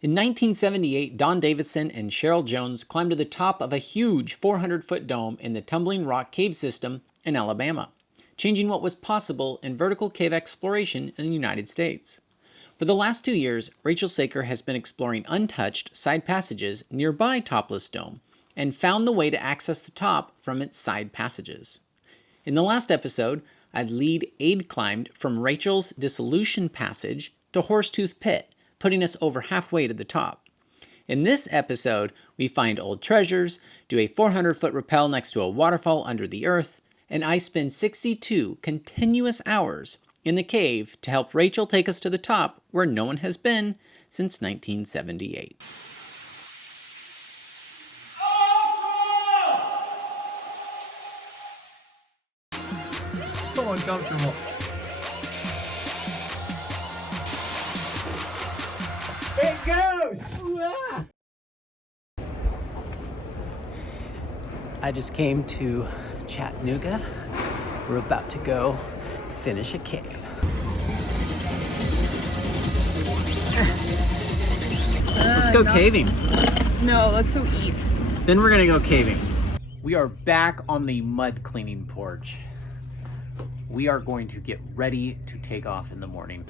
In 1978, Don Davidson and Cheryl Jones climbed to the top of a huge 400-foot dome in the Tumbling Rock Cave system in Alabama, changing what was possible in vertical cave exploration in the United States. For the last 2 years, Rachel Saker has been exploring untouched side passages nearby Topless Dome and found the way to access the top from its side passages. In the last episode, a lead aid climbed from Rachel's Dissolution Passage to Horsetooth Pit, putting us over halfway to the top. In this episode, we find old treasures, do a 400-foot rappel next to a waterfall under the earth, and I spend 62 continuous hours in the cave to help Rachel take us to the top where no one has been since 1978. So uncomfortable. It goes! I just came to Chattanooga. We're about to go finish a cave. Let's go caving. No, let's go eat. Then we're gonna go caving. We are back on the mud cleaning porch. We are going to get ready to take off in the morning.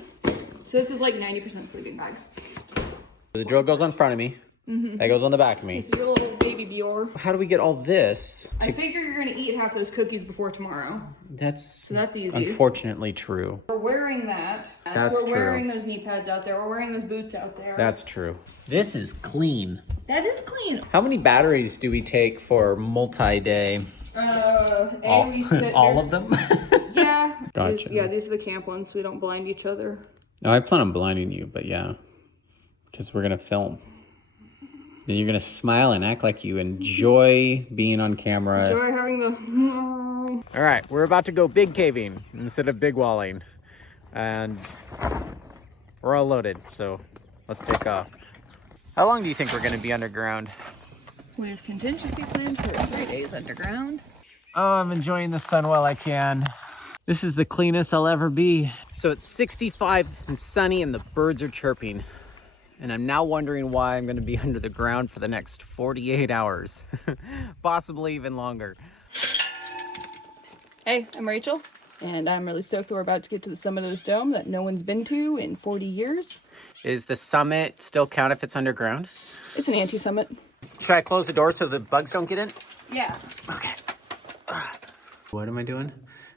So this is like 90% sleeping bags. The drill goes on front of me. That goes on the back of me. This is your little baby Bior. How do we get all this? I figure you're gonna eat half those cookies before tomorrow. That's easy. Unfortunately true. We're wearing that. That's We're true. wearing those knee pads out there. We're wearing those boots out there. That's true. This is clean. That is clean. How many batteries do we take for multi-day? We sit All there. of them? Yeah. Gotcha. These are the camp ones, so we don't blind each other. No, I plan on blinding you, but yeah. Because we're going to film. Then you're going to smile and act like you enjoy being on camera. Enjoy having the... All right, we're about to go big caving instead of big walling. And we're all loaded, so let's take off. How long do you think we're going to be underground? We have contingency plans for 3 days underground. Oh, I'm enjoying the sun while I can. This is the cleanest I'll ever be. So it's 65 and sunny and the birds are chirping. And I'm now wondering why I'm gonna be under the ground for the next 48 hours. Possibly even longer. Hey, I'm Rachel, and I'm really stoked that we're about to get to the summit of this dome that no one's been to in 40 years. Is the summit still count if it's underground? It's an anti-summit. Should I close the door so the bugs don't get in? Yeah. Okay. What am I doing?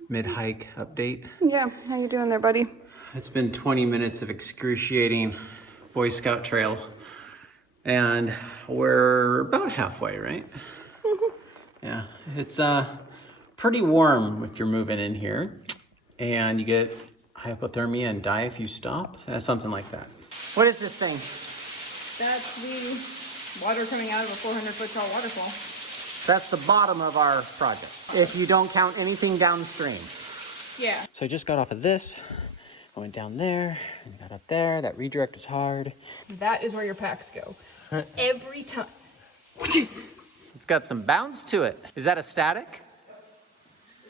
Mid-hike update. Yeah, how you doing there, buddy? It's been 20 minutes of excruciating Boy Scout trail. And we're about halfway, right? Yeah, it's pretty warm if you're moving in here. And you get hypothermia and die if you stop. Something like that. What is this thing? That's the water coming out of a 400-foot tall waterfall. That's the bottom of our project, if you don't count anything downstream. Yeah. So I just got off of this. I went down there and got up there. That redirect was hard. That is where your packs go. Every time. It's got some bounce to it. Is that a static?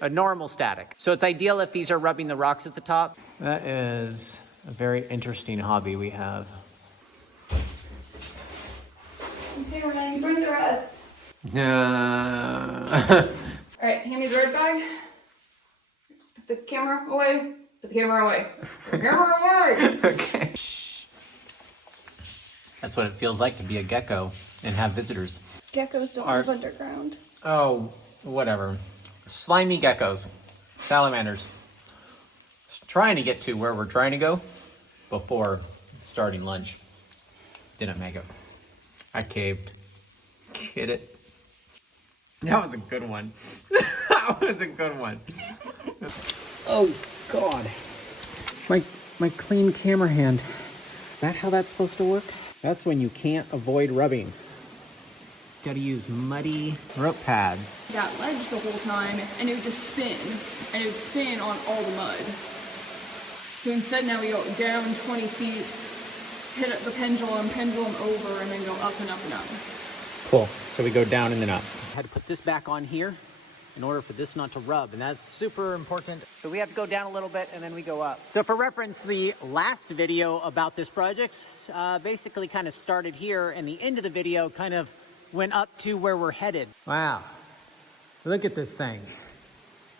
A normal static. So it's ideal if these are rubbing the rocks at the top. That is a very interesting hobby we have. Okay, we're letting you bring the rest. Uh... All right, hand me the red bag. Put the camera away. Put the camera away. Put the camera away. Okay. That's what it feels like to be a gecko and have visitors. Geckos don't live underground. Oh, whatever. Slimy geckos. Salamanders. Just trying to get to where we're trying to go before starting lunch. Didn't make it. I caved. Get it? That was a good one. That was a good one. Oh, God. My clean camera hand. Is that how that's supposed to work? That's when you can't avoid rubbing. Gotta use muddy rope pads. That ledge the whole time, and it would just spin. And it would spin on all the mud. So instead now we go down 20 feet, hit the pendulum over, and then go up and up and up. Cool. So we go down and then up. I had to put this back on here in order for this not to rub, and that's super important. So we have to go down a little bit and then we go up. So for reference, the last video about this project basically kind of started here, and the end of the video kind of went up to where we're headed. Wow, look at this thing.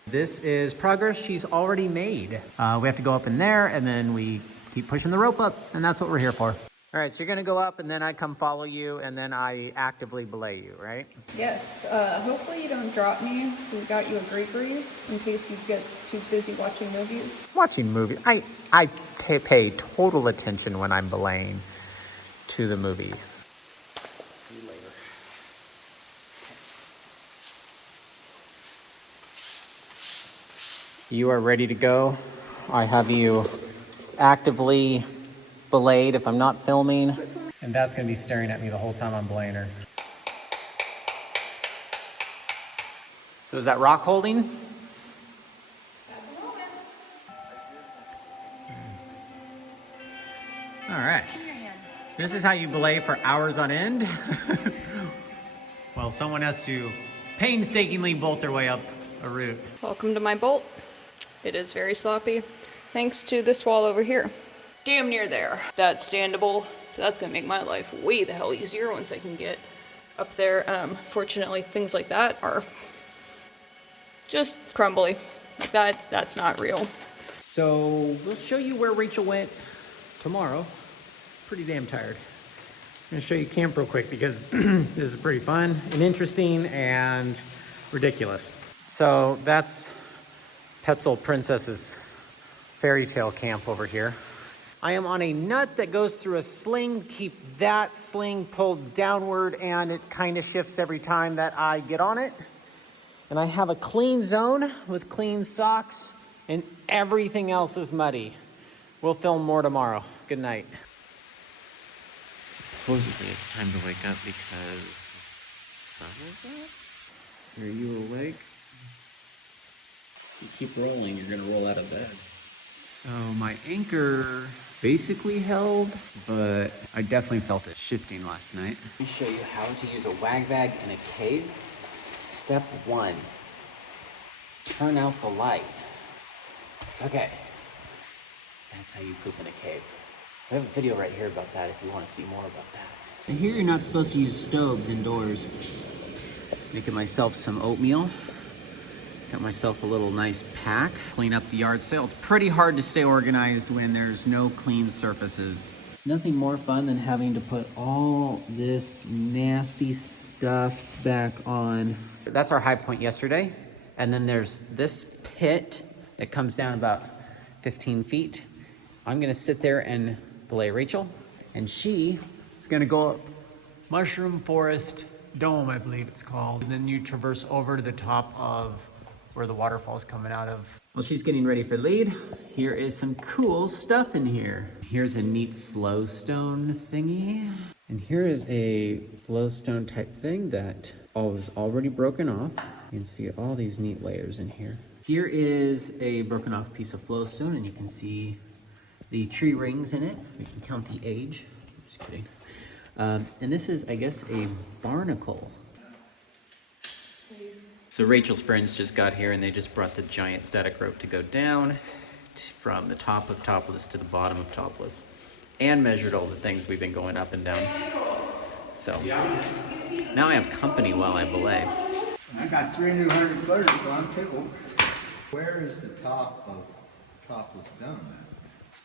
This is progress she's already made. We have to go up in there, and then we keep pushing the rope up, and that's what we're here for. All right, so you're gonna go up, and then I come follow you, and then I actively belay you, right? Yes, hopefully you don't drop me. We got you a grapefruit in case you get too busy watching movies. Watching movies, I pay total attention when I'm belaying to the movies. See you later. You are ready to go. I have you actively belayed if I'm not filming. And that's gonna be staring at me the whole time I'm belaying her. So is that rock holding? All right. This is how you belay for hours on end. Well, someone has to painstakingly bolt their way up a route. Welcome to my bolt. It is very sloppy, thanks to this wall over here. Damn near there. That's standable, so that's gonna make my life way the hell easier once I can get up there. Fortunately, things like that are just crumbly. Like that's not real. So we'll show you where Rachel went tomorrow. Pretty damn tired. I'm gonna show you camp real quick because this is pretty fun and interesting and ridiculous. So that's Petzl Princess's fairy tale camp over here. I am on a nut that goes through a sling. Keep that sling pulled downward, and it kind of shifts every time that I get on it. And I have a clean zone with clean socks, and everything else is muddy. We'll film more tomorrow. Good night. Supposedly it's time to wake up because the sun is up? Are you awake? You keep rolling, you're gonna roll out of bed. So my anchor basically held, but I definitely felt it shifting last night. Let me show you how to use a wag bag in a cave. Step 1, turn out the light. Okay, that's how you poop in a cave. I have a video right here about that if you want to see more about that. And here you're not supposed to use stoves indoors. Making myself some oatmeal. Got myself a little nice pack. Clean up the yard sale. It's pretty hard to stay organized when there's no clean surfaces. It's nothing more fun than having to put all this nasty stuff back on. That's our high point yesterday. And then there's this pit that comes down about 15 feet. I'm gonna sit there and belay Rachel, and she is gonna go up Mushroom Forest Dome, I believe it's called. And then you traverse over to the top of where the waterfall is coming out of. Well, she's getting ready for lead. Here is some cool stuff in here. Here's a neat flowstone thingy. And here is a flowstone type thing that was already broken off. You can see all these neat layers in here. Here is a broken off piece of flowstone, and you can see the tree rings in it. We can count the age. Just kidding. And this is, I guess, a barnacle. So Rachel's friends just got here, and they just brought the giant static rope to go down from the top of Topless to the bottom of Topless, and measured all the things we've been going up and down. So now I have company while I belay. I got 3 new 100-footers, so I'm tickled. Where is the top of Topless Dome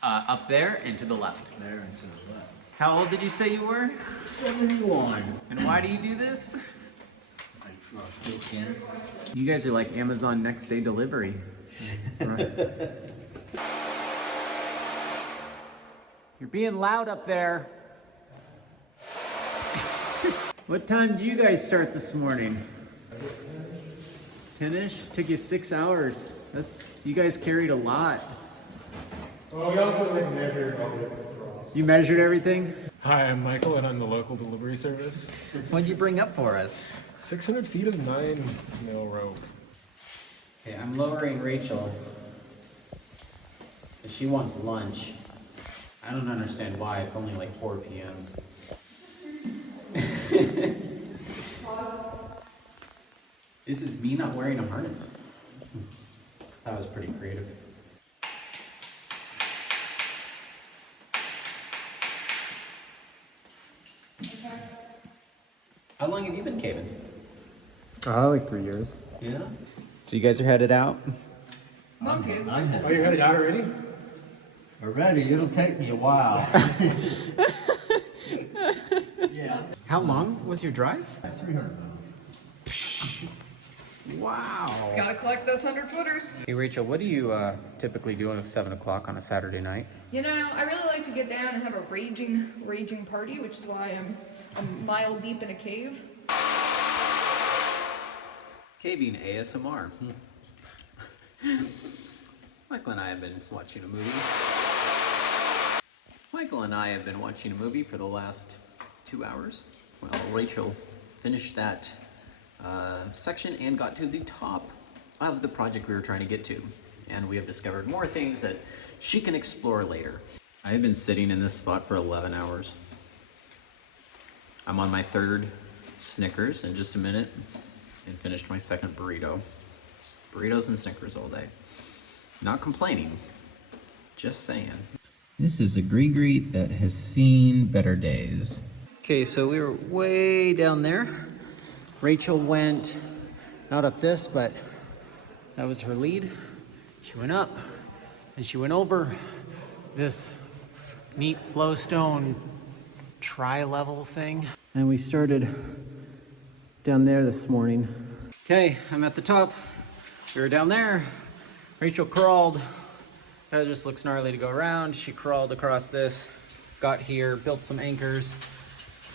at? Up there and to the left. There and to the left. How old did you say you were? 71. And why do you do this? I still can. You guys are like Amazon next day delivery. You're being loud up there. What time did you guys start this morning? 10-ish? Took you 6 hours. You guys carried a lot. Well, we also measured all the drops. You measured everything? Hi, I'm Michael, and I'm the local delivery service. What'd you bring up for us? 600 feet of 9-mil rope. Okay, I'm lowering Rachel. She wants lunch. I don't understand why. It's only like 4 p.m. This is me not wearing a harness. That was pretty creative. How long have you been caving? Like 3 years. Yeah. So you guys are headed out? I'm Oh, you're headed out already? already. It'll take me a while. How long was your drive? 300. Wow. Just gotta collect those 100-footers. Hey Rachel, what do you typically do at 7 o'clock on a Saturday night? You know, I really like to get down and have a raging party, which is why I'm a mile deep in a cave. Caving ASMR. Michael and I have been watching a movie. Michael and I have been watching a movie for the last 2 hours. Well, Rachel finished that section and got to the top of the project we were trying to get to. And we have discovered more things that she can explore later. I have been sitting in this spot for 11 hours. I'm on my third Snickers in just a minute and finished my second burrito. It's burritos and Snickers all day. Not complaining, just saying. This is a greet that has seen better days. Okay, so we were way down there. Rachel went not up this, but that was her lead. She went up and she went over this neat flowstone tri-level thing. And we started down there this morning. Okay, I'm at the top. We were down there. Rachel crawled. That just looks gnarly to go around. She crawled across this, got here, built some anchors.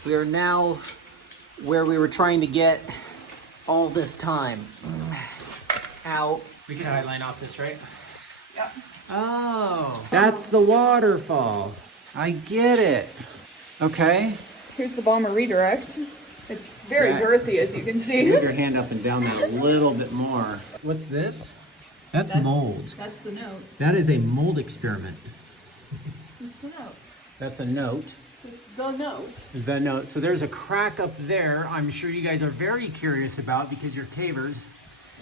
We are now where we were trying to get all this time. Out. We can highline off this, right? Yep. Oh, that's the waterfall. I get it. Okay. Here's the bomber redirect. It's very Right. girthy, as you can see. Move your hand up and down that a little bit more. What's this? That's mold. That's the note. That is a mold experiment. That's the note. That's a note. The note. The note. So there's a crack up there. I'm sure you guys are very curious about because you're cavers.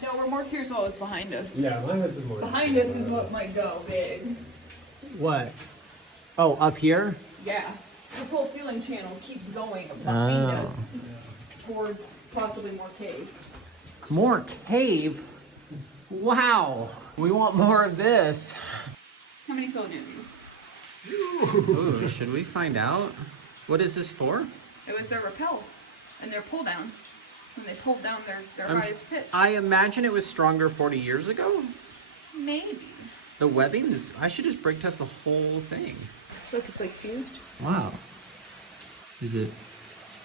No, we're more curious about what's behind us. Yeah, mine was more. Behind us is what might go big. What? Oh, up here? Yeah. This whole ceiling channel keeps going behind Oh. us towards possibly more cave. More cave? Wow. We want more of this. How many phonemics? Ooh, should we find out? What is this for? It was their rappel and their pull down. When they pulled down their highest pitch. I imagine it was stronger 40 years ago. Maybe. The webbing is, I should just brake test the whole thing. Look, it's like fused. Wow. Is it,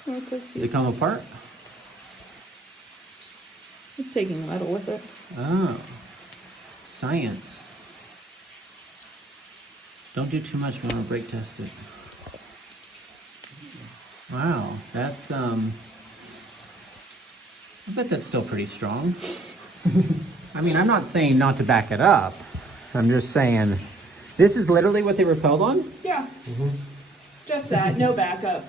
Oh, it's like does it fused. come apart? It's taking metal with it. Oh, science. Don't do too much, we want to brake test it. Wow, that's, I bet that's still pretty strong. I mean, I'm not saying not to back it up. I'm just saying, this is literally what they rappelled on? Yeah. Just that, no backup.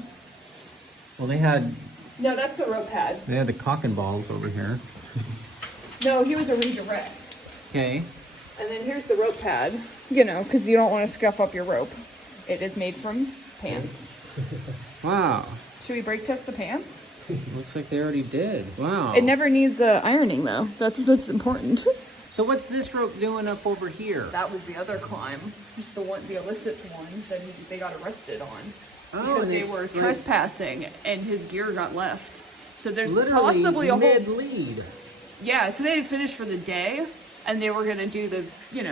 Well, they had No, that's the rope pad. the cock and balls over here. No, he was a redirect. Okay. And then here's the rope pad. You know, because you don't want to scuff up your rope. It is made from pants. Wow. Should we brake test the pants? Looks like they already did. Wow. It never needs ironing though. That's important. So what's this rope doing up over here? That was the other climb, the illicit one that they got arrested on. Oh, Because and they it- were like- trespassing and his gear got left. So there's Literally possibly a whole mid-lead. Yeah, so they had finished for the day, and they were gonna do the,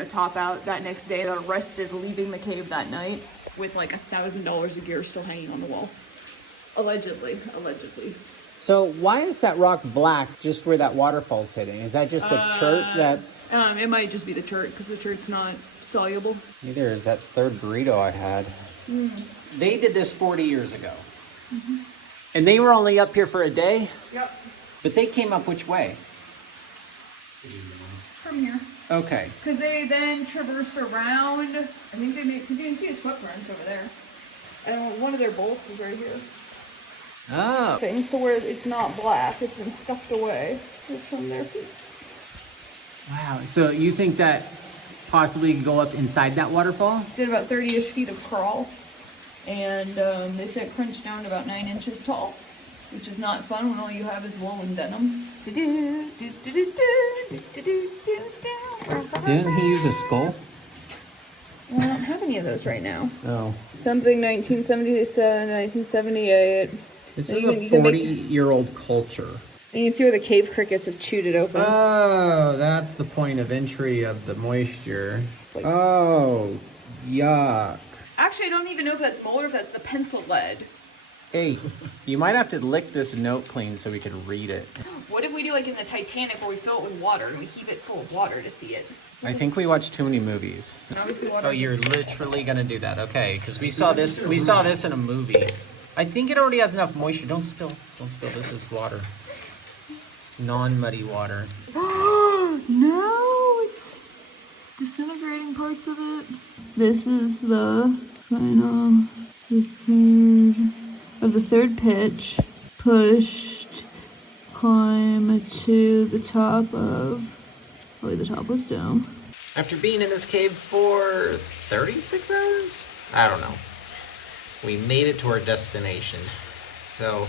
top out that next day. They got arrested leaving the cave that night with like $1,000 of gear still hanging on the wall. Allegedly. So why is that rock black just where that waterfall's hitting? Is that just the chert that's... It might just be the chert, because the chert's not soluble. Neither is that third burrito I had. They did this 40 years ago. And they were only up here for a day, Yep. but they came up which way? From here. Okay. Because they then traversed around, I think they made, because you can see his footprints over there. And one of their bolts is right here. Oh. thing, so where it's not black, it's been stuffed away. It's from their feet. Wow. So you think that possibly could go up inside that waterfall? Did about 30-ish feet of crawl, and they said it crunched down to about 9 inches tall, which is not fun when all you have is wool and denim. Didn't he use a skull? Well, I don't have any of those right now. Oh. Something 1977, 1978. This And is you a can- you can make- 40-year-old culture. And you can see where the cave crickets have chewed it open. Oh, that's the point of entry of the moisture. Oh, yuck. Actually, I don't even know if that's mold or if that's the pencil lead. Hey, you might have to lick this note clean so we could read it. What if we do like in the Titanic where we fill it with water and we keep it full of water to see it? I think we watched too many movies. And obviously water. Oh, you're literally gonna do that, okay? Because we saw this in a movie. I think it already has enough moisture. Don't spill. This is water. Non-muddy water. No, it's disintegrating parts of it. This is the final, the third pitch. Pushed, climb to the top of, probably the Topless Dome. After being in this cave for 36 hours? I don't know. We made it to our destination. So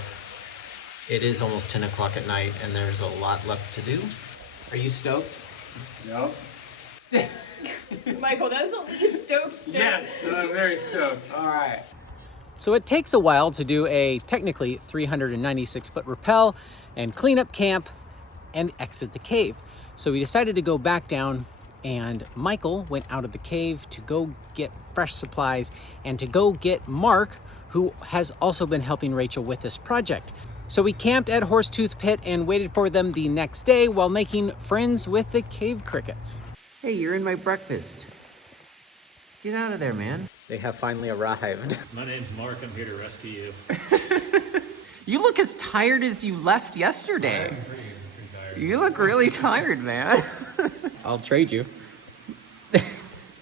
it is almost 10 o'clock at night and there's a lot left to do. Are you stoked? Yep. Michael, that's the least stoked. Yes, I'm very stoked. All right. So it takes a while to do a technically 396-foot rappel and clean up camp and exit the cave. So we decided to go back down, and Michael went out of the cave to go get fresh supplies and to go get Mark, who has also been helping Rachel with this project. So we camped at Horsetooth Pit and waited for them the next day while making friends with the cave crickets. Hey, you're in my breakfast. Get out of there, man. They have finally arrived. My name's Mark. I'm here to rescue you. You look as tired as you left yesterday. I'm pretty tired. You look really tired, man. I'll trade you.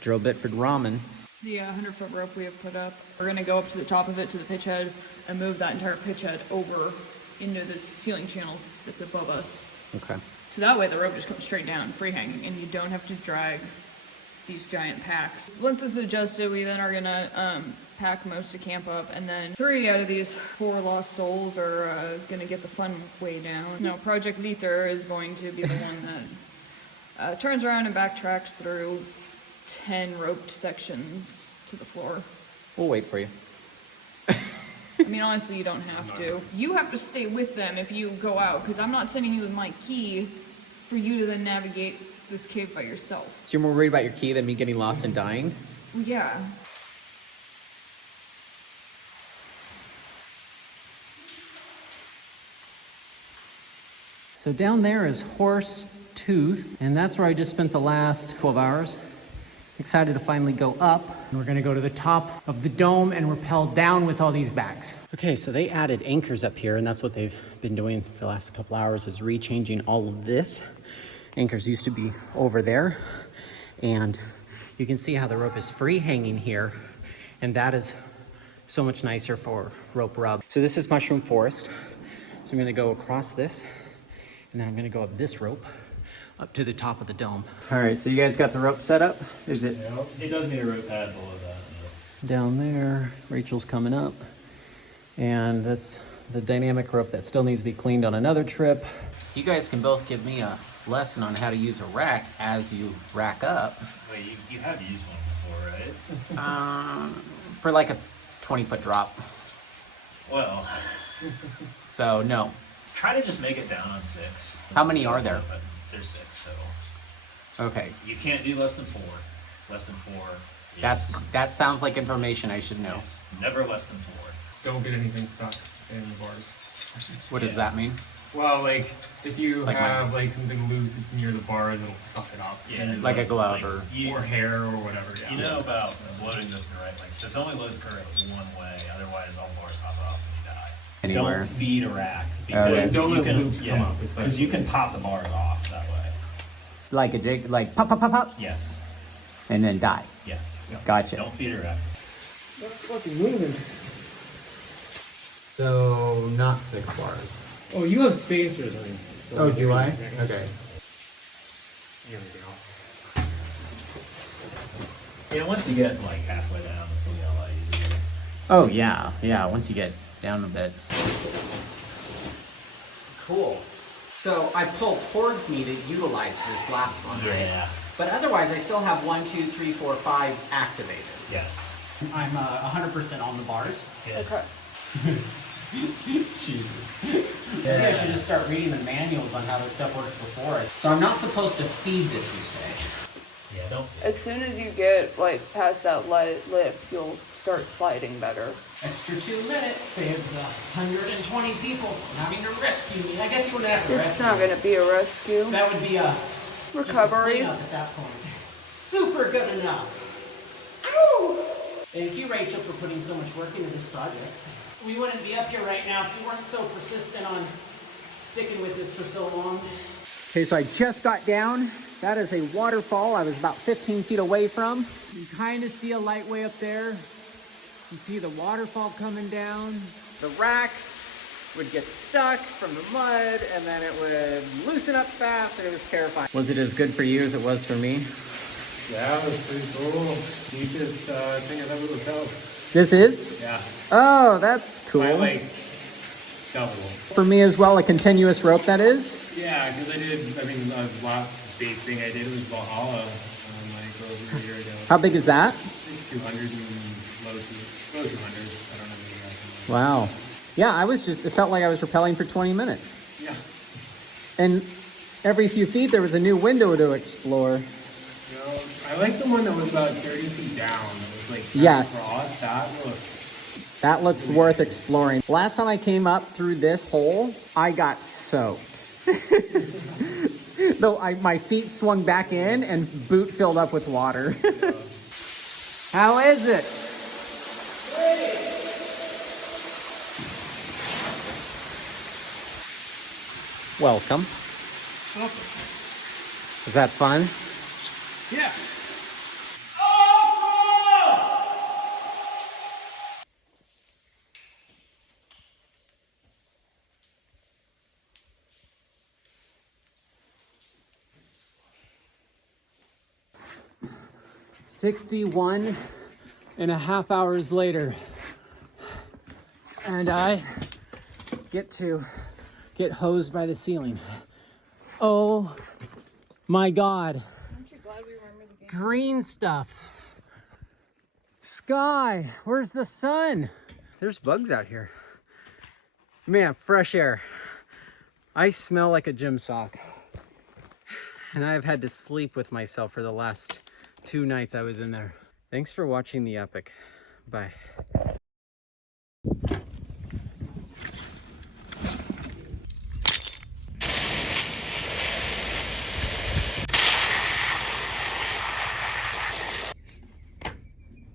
Drill bit for ramen. The 100-foot rope we have put up. We're gonna go up to the top of it, to the pitch head, and move that entire pitch head over into the ceiling channel that's above us. Okay. So that way the rope just comes straight down, free hanging, and you don't have to drag these giant packs. Once this is adjusted, we then are gonna pack most to camp up, and then 3 out of these 4 lost souls are gonna get the fun way down. Now, Project Lether is going to be the one that turns around and backtracks through 10 roped sections to the floor. We'll wait for you. I mean, honestly, you don't have to. You have to stay with them if you go out, because I'm not sending you with my key for you to then navigate this cave by yourself. So you're more worried about your key than me getting lost and dying? Well, yeah. So down there is Horsetooth, and that's where I just spent the last 12 hours. Excited to finally go up. And we're gonna go to the top of the dome and rappel down with all these bags. Okay, so they added anchors up here, and that's what they've been doing for the last couple hours, is rechanging all of this. Anchors used to be over there, and you can see how the rope is free hanging here, and that is so much nicer for rope rub. So this is mushroom forest. So I'm gonna go across this, and then I'm gonna go up this rope up to the top of the dome. All right, so you guys got the rope set up? Is it It does need a rope pad below that. down there? Rachel's coming up, and that's the dynamic rope that still needs to be cleaned on another trip. You guys can both give me a lesson on how to use a rack as you rack up. Wait, you have used one before, right? For like a 20-foot drop. Well, So no. try to just make it down on 6. How many are there? There's 6 total. Okay, You can't do less than 4. Less than 4. that sounds like information I should know. Yes. Never less than 4. Don't get anything stuck in the bars. What does that mean? Well, like, if you Like have, like, something loose that's near the bars, it'll suck it up. Yeah, And- Like a glove or... or hair or whatever, yeah. You know about loading this the right, like, this only loads current one way, otherwise all bars pop off and you die. Anywhere. Don't feed a rack. Okay. Don't you let can, loops come up, because you can pop the bars off that way. Like a dig, like pop, pop, pop, pop, Yes, and then die. yes. Gotcha. Don't feed a rack. That's fucking moving. So not 6 bars. Oh, you have spacers on. Oh, do I? Okay. Here we go. Yeah, once you get like halfway down, this will be a lot easier. Oh yeah, yeah. Once you get down a bit. Cool. So I pulled towards me to utilize this last one, right? Yeah. But otherwise, I still have 1, 2, 3, 4, 5 activated. Yes. I'm 100% on the bars. Good. Okay. Jesus. Maybe I should just start reading the manuals on how this stuff works before. So I'm not supposed to feed this, you say? Yeah, don't. As soon as you get like past that lip, you'll start sliding better. Extra 2 minutes saves 120 people from having to rescue me. I guess you wouldn't have to It's rescue not me. going to be a rescue. That would be a Recovery. just a cleanup at that point. Super good enough. Ow! Thank you, Rachel, for putting so much work into this project. We wouldn't be up here right now if you weren't so persistent on sticking with this for so long. Okay, so I just got down. That is a waterfall I was about 15 feet away from. You kind of see a light way up there. You see the waterfall coming down. The rack would get stuck from the mud, and then it would loosen up fast, and it was terrifying. Was it as good for you as it was for me? Yeah, it was pretty cool. Deepest thing I've ever looked out. This is? Yeah. Oh, that's cool. By like double. For me as well, a continuous rope that is. Yeah, because the last big thing I did was Valhalla, like over a year ago. How big is that? 200 and low 200. I don't know the exact number. Wow. Yeah, it felt like I was rappelling for 20 minutes. Yeah. And every few feet there was a new window to explore. I like the one that was about 30 feet down. It was like Yes. across. That looks worth exploring. Last time I came up through this hole, I got soaked. Though my feet swung back in and boot filled up with water. How is it? Welcome. Is that fun? Yeah. 61.5 hours later, and I get to get hosed by the ceiling. Oh my God. Aren't you glad we remember the game? Green stuff. Sky. Where's the sun? There's bugs out here. Man, fresh air. I smell like a gym sock. And I've had to sleep with myself for the last 2 nights I was in there. Thanks for watching the epic. Bye.